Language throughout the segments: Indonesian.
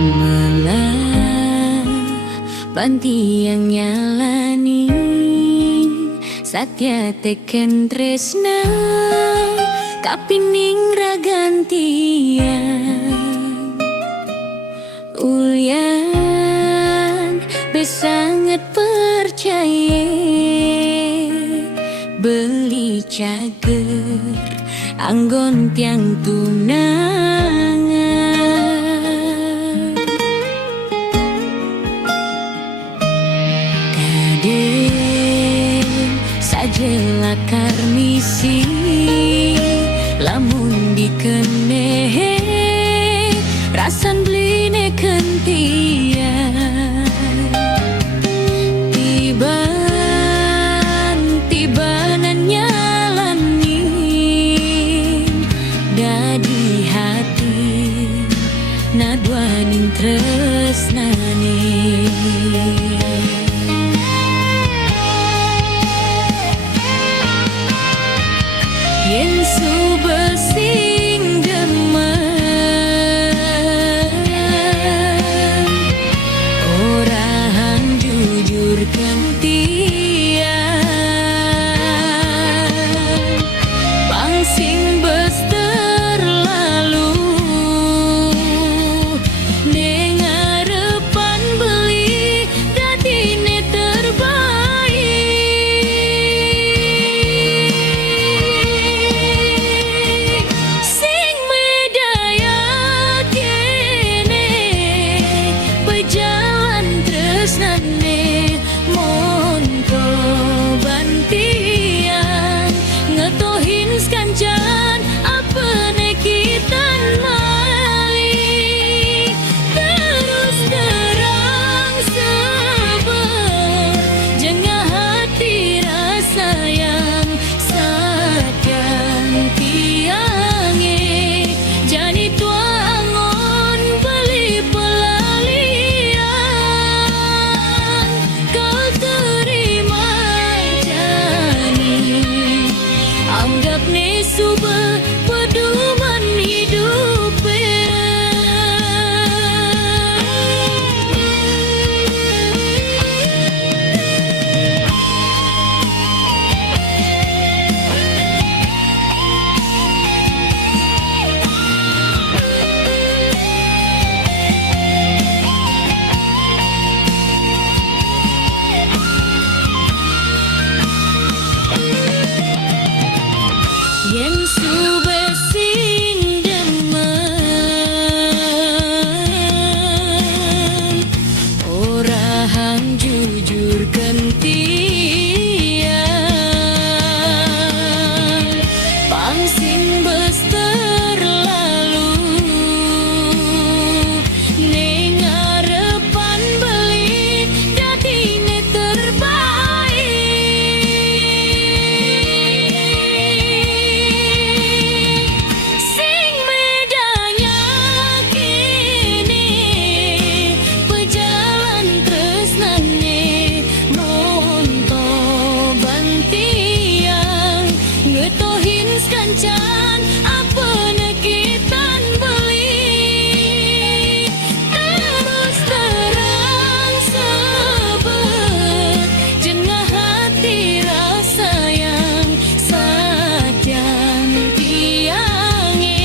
Melah banti yang nyalani satya teken tresna kapining ragantian ulyan besangat percaya beli cager anggon tiang tunangan kadang sajalah karmisi lamun dikenehe rasan beline kentian tibanan nyalani dadi hati nadwaning tresnane yen subesing demen orang jujur kentian pangsing bes terlalu nengarepan beli datine terbaik sing medaya kene pejalan tresnane monto bantian ngetohin skancan apa nekitan mali terus terang sabar jengah hati rasa yang satyan tiange jani tua angon beli pelalian kau terima jani anggap ne suba pedoman hidup yen subesing demen orang jujur kentian pangsing bes terlalu nengarepan beli datine terbaik sing medanya kene pejalan tresnane monto bantian ngetohin skancan apa nekitan beli terus terang sabar jengah hati rasa yang satyan tiange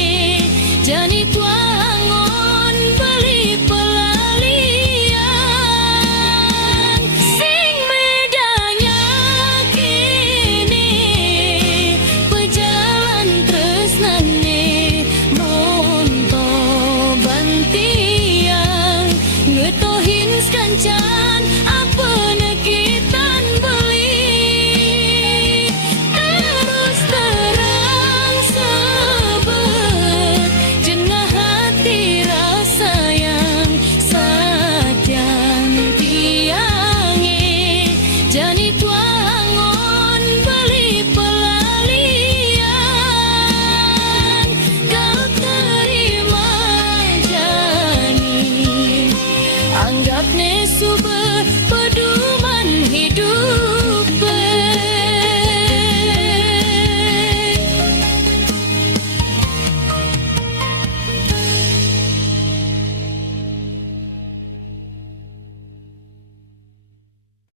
jani tuangon beli pelalian sing medanya kene pejalan tresnane monto bantian ngetohin skancan apa nekitan beli terus terang sabar jengah hati rasa yang satyan tiange jani tuangon beli pelalian kau terima jani anggap ne suba